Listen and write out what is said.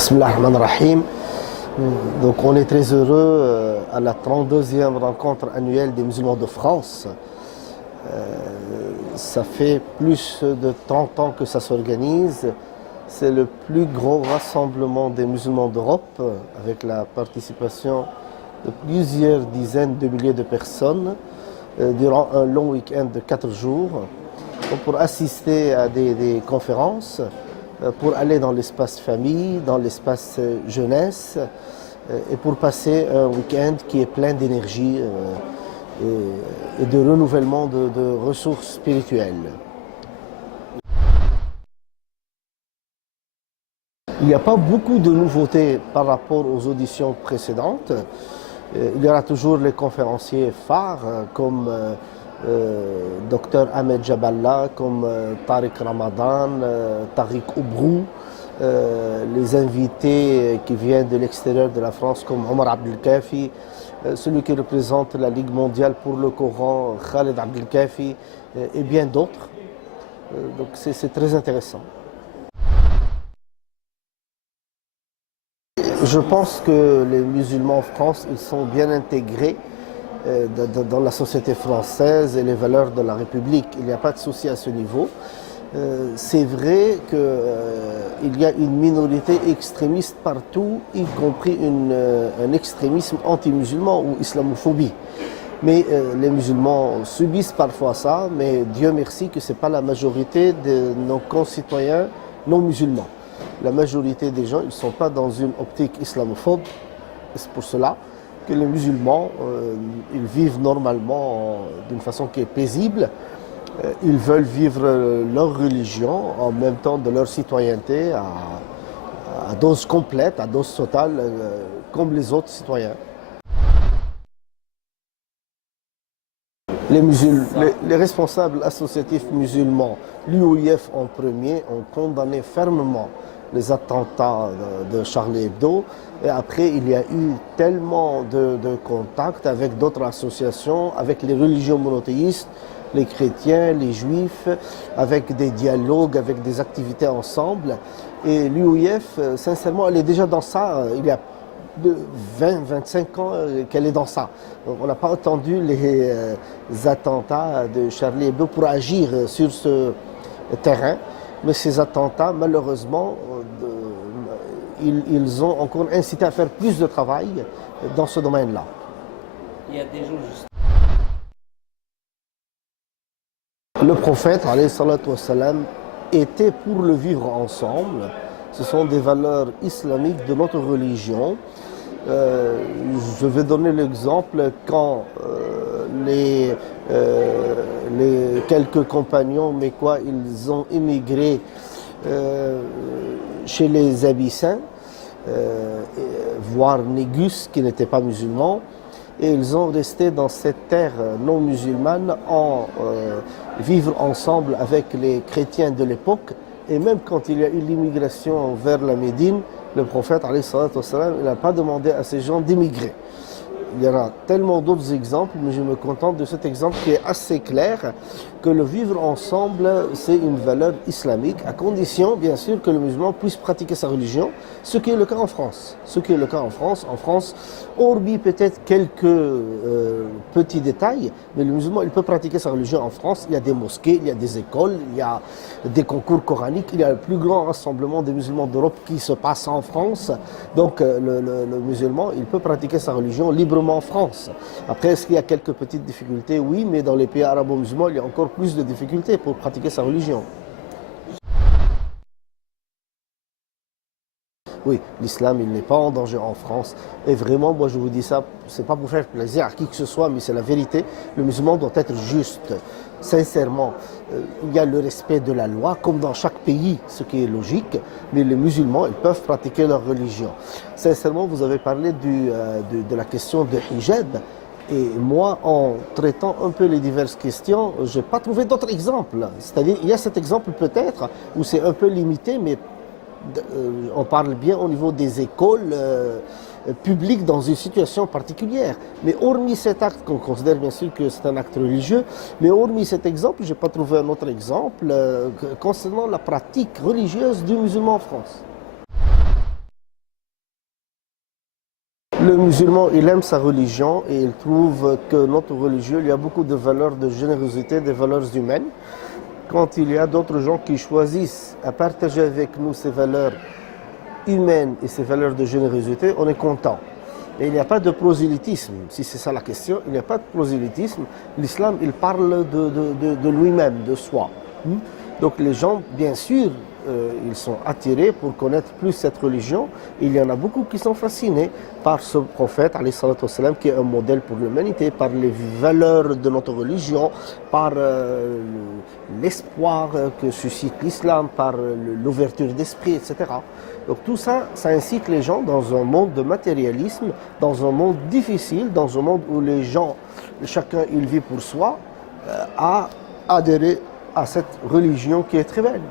Bismillah ar-Rahman ar-Rahim. Donc on est très heureux à la 32e rencontre annuelle des musulmans de France. Ça fait plus de 30 ans que ça s'organise. C'est le plus gros rassemblement des musulmans d'Europe avec la participation de plusieurs dizaines de milliers de personnes durant un long week-end de 4 jours pour assister à des conférences, pour aller dans l'espace famille, dans l'espace jeunesse et pour passer un week-end qui est plein d'énergie et de renouvellement de ressources spirituelles. Il n'y a pas beaucoup de nouveautés par rapport aux auditions précédentes. Il y aura toujours les conférenciers phares comme Dr Ahmed Jaballah, comme Tariq Ramadan, Tariq Oubrou, les invités qui viennent de l'extérieur de la France comme Omar Abdelkafi, celui qui représente la Ligue mondiale pour le Coran, Khaled Abdelkafi, et bien d'autres. Donc c'est très intéressant. Je pense que les musulmans en France, ils sont bien intégrés dans la société française et les valeurs de la République. Il n'y a pas de souci à ce niveau. C'est vrai qu'il y a une minorité extrémiste partout, y compris un extrémisme anti-musulman ou islamophobie. Mais les musulmans subissent parfois ça, mais Dieu merci que ce n'est pas la majorité de nos concitoyens non musulmans. La majorité des gens, ils ne sont pas dans une optique islamophobe. C'est pour cela que les musulmans, ils vivent normalement d'une façon qui est paisible. Ils veulent vivre leur religion en même temps de leur citoyenneté à dose complète, à dose totale, comme les autres citoyens. Les responsables associatifs musulmans, l'UOIF en premier, ont condamné fermement les attentats de Charlie Hebdo. Et après, il y a eu tellement de contacts avec d'autres associations, avec les religions monothéistes, les chrétiens, les juifs, avec des dialogues, avec des activités ensemble. Et l'UOIF, sincèrement, elle est déjà dans ça. Il y a 20-25 ans qu'elle est dans ça. Donc, on n'a pas attendu les attentats de Charlie Hebdo pour agir sur ce terrain. Mais ces attentats, malheureusement, ils ont encore incité à faire plus de travail dans ce domaine-là. Il y a des jours juste. Le prophète, alayhi salatu wassalam, était pour le vivre ensemble. Ce sont des valeurs islamiques de notre religion. Je vais donner l'exemple quand les quelques compagnons mécois, ils ont immigré chez les Abyssins, voire Négus, qui n'étaient pas musulmans, et ils ont resté dans cette terre non musulmane en vivre ensemble avec les chrétiens de l'époque. Et même quand il y a eu l'immigration vers la Médine, le prophète, alayhi salatu wassalam, il n'a pas demandé à ces gens d'émigrer. Il y aura tellement d'autres exemples, mais je me contente de cet exemple qui est assez clair, que le vivre ensemble, c'est une valeur islamique, à condition, bien sûr, que le musulman puisse pratiquer sa religion, ce qui est le cas en France. Ce qui est le cas en France. En France, hormis peut-être quelques petits détails, mais le musulman, il peut pratiquer sa religion en France. Il y a des mosquées, il y a des écoles, il y a des concours coraniques, il y a le plus grand rassemblement des musulmans d'Europe qui se passe en France. Donc le musulman, il peut pratiquer sa religion librement en France. Après, est-ce qu'il y a quelques petites difficultés? Oui, mais dans les pays arabo-musulmans, il y a encore plus de difficultés pour pratiquer sa religion. Oui, l'islam, il n'est pas en danger en France. Et vraiment, moi, je vous dis ça, c'est pas pour faire plaisir à qui que ce soit, mais c'est la vérité. Le musulman doit être juste. Sincèrement, il y a le respect de la loi, comme dans chaque pays, ce qui est logique, mais les musulmans, ils peuvent pratiquer leur religion. Sincèrement, vous avez parlé de la question de hijab, et moi, en traitant un peu les diverses questions, je n'ai pas trouvé d'autres exemples. C'est-à-dire, il y a cet exemple peut-être, où c'est un peu limité, mais on parle bien au niveau des écoles publiques dans une situation particulière. Mais hormis cet acte, qu'on considère bien sûr que c'est un acte religieux, mais hormis cet exemple, je n'ai pas trouvé un autre exemple concernant la pratique religieuse du musulman en France. Le musulman, il aime sa religion et il trouve que notre religion, il y a beaucoup de valeurs de générosité, des valeurs humaines. Quand il y a d'autres gens qui choisissent à partager avec nous ces valeurs humaines et ces valeurs de générosité, on est content. Et il n'y a pas de prosélytisme, si c'est ça la question, il n'y a pas de prosélytisme. L'islam, il parle de lui-même, de soi. Donc les gens, bien sûr, ils sont attirés pour connaître plus cette religion. Il y en a beaucoup qui sont fascinés par ce prophète, alayhi salatu wassalam, qui est un modèle pour l'humanité, par les valeurs de notre religion, par l'espoir que suscite l'islam, par l'ouverture d'esprit, etc. Donc tout ça, ça incite les gens dans un monde de matérialisme, dans un monde difficile, dans un monde où les gens, chacun il vit pour soi, à adhérer à cette religion qui est très belle.